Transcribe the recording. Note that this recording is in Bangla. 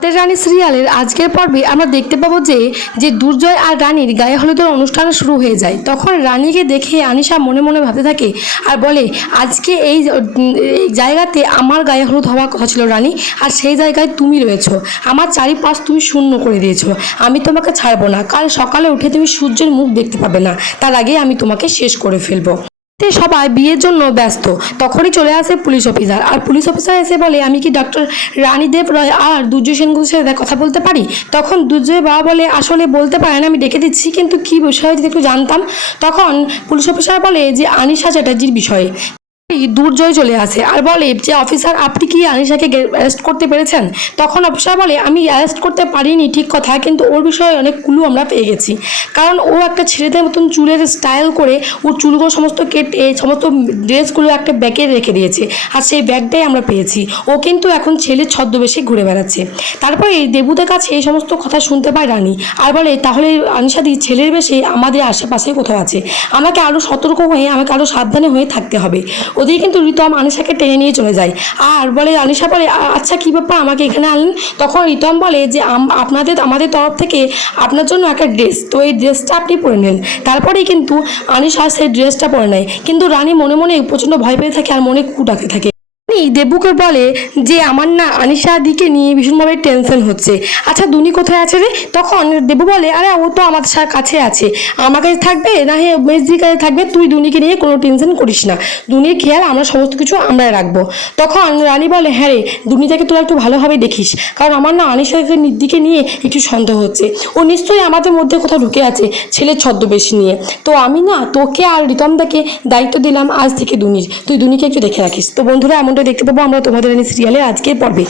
আমাদের রানী সিরিয়ালের আজকের পর্বে আমরা দেখতে পাবো যে যে দুর্জয় আর রানীর গায়ে হলুদের অনুষ্ঠান শুরু হয়ে যায়। তখন রানীকে দেখে আনিশা মনে মনে ভাবতে থাকে আর বলে, আজকে এই এই জায়গাতে আমার গায়ে হলুদ হওয়ার কথা ছিল রানী, আর সেই জায়গায় তুমি রয়েছো। আমার চারিপাশ তুমি শূন্য করে দিয়েছ। আমি তোমাকে ছাড়বো না। কাল সকালে উঠে তুমি সূর্যের মুখ দেখতে পাবে না। তার আগে আমি তোমাকে শেষ করে ফেলব। তে সবাই বিয়ের জন্য ব্যস্ত। তখনই চলে আসে পুলিশ অফিসার। আর পুলিশ অফিসার এসে বলে, আমি কি ডক্টর রানীদেব রয় আর দুর্জয় সেনগুপ্তের সাথে কথা বলতে পারি? তখন দুর্জয় বাবা বলে, আসলে বলতে পারেন, আমি ডেকে দিচ্ছি, কিন্তু কি বিষয়ে যদি একটু জানতাম? তখন পুলিশ অফিসার বলে যে, আনিশা চ্যাটার্জির বিষয়ে। এই দুর্জয় চলে আসে। আর বলে যে, অফিসার, আপনি কি আনিশাকে অ্যারেস্ট করতে পেরেছেন? তখন অফিসার বলে, আমি অ্যারেস্ট করতে পারিনি, ঠিক কথা, কিন্তু ওর বিষয়ে অনেক ক্লু আমরা পেয়ে গেছি। কারণ ও একটা ছেলেদের মতন চুলের স্টাইল করে, ওর চুলগুলো সমস্ত কেটে সমস্ত ড্রেসগুলো একটা ব্যাগে রেখে দিয়েছে। আর সেই ব্যাগটাই আমরা পেয়েছি। ও কিন্তু এখন ছেলের ছদ্মবেশে ঘুরে বেড়াচ্ছে। তারপরে এই দেবুদের কাছে এই সমস্ত কথা শুনতে পায় রানী। আর বলে, তাহলে আনিশাদি ছেলের বেশে আমাদের আশেপাশে কোথাও আছে। আমাকে আরও সতর্ক হয়ে, আমাকে আরও সাবধানে হয়ে থাকতে হবে। ওদিকে কিন্তু রিতম আনিশাকে টেনে নিয়ে চলে যায়। আর বলে, আনিশা বলে আচ্ছা কী ব্যাপার? আমাকে এখানে আনলেন? তখন রিতম বলে যে আপনাদের, আমাদের তরফ থেকে আপনার জন্য একটা ড্রেস। তো এই ড্রেসটা আপনি পরে নেন। তারপরেই কিন্তু আনিশা সেই ড্রেসটা পরে নেয়। কিন্তু রানী মনে মনে প্রচণ্ড ভয় পেয়ে থাকে আর মনে কুটাকে থাকে। রানী দেবুকে বলে যে, আমার না আনিশা দিকে নিয়ে ভীষণভাবে টেনশন হচ্ছে। আচ্ছা দুনি কোথায় আছে রে? তখন দেবু বলে, আরে, ও তো আমার কাছে আছে। আমার কাছে থাকবে, না হে মেজদির কাছে থাকবে, তুই দুনিকে নিয়ে কোনো টেনশন করিস না। দুনির খেয়াল আমরা সমস্ত কিছু আমরা রাখব। তখন রানী বলে হ্যাঁ রে, দুনিটাকে তোরা একটু ভালোভাবে দেখিস, কারণ আমার না আনিশাকে দিকে নিয়ে একটু সন্দেহ হচ্ছে। ও নিশ্চয়ই আমাদের মধ্যে কোথাও ঢুকে আছে ছেলের ছদ্মবেশী নিয়ে। তো আমি না তোকে আর রিতমদাকে দায়িত্ব দিলাম আজ থেকে দুনির। তুই দুনিকে একটু দেখে রাখিস। তো বন্ধুরা এমনটা দেখতে পাবো আমরা তোমাদের রানী সিরিয়ালে আজকের পর্বে।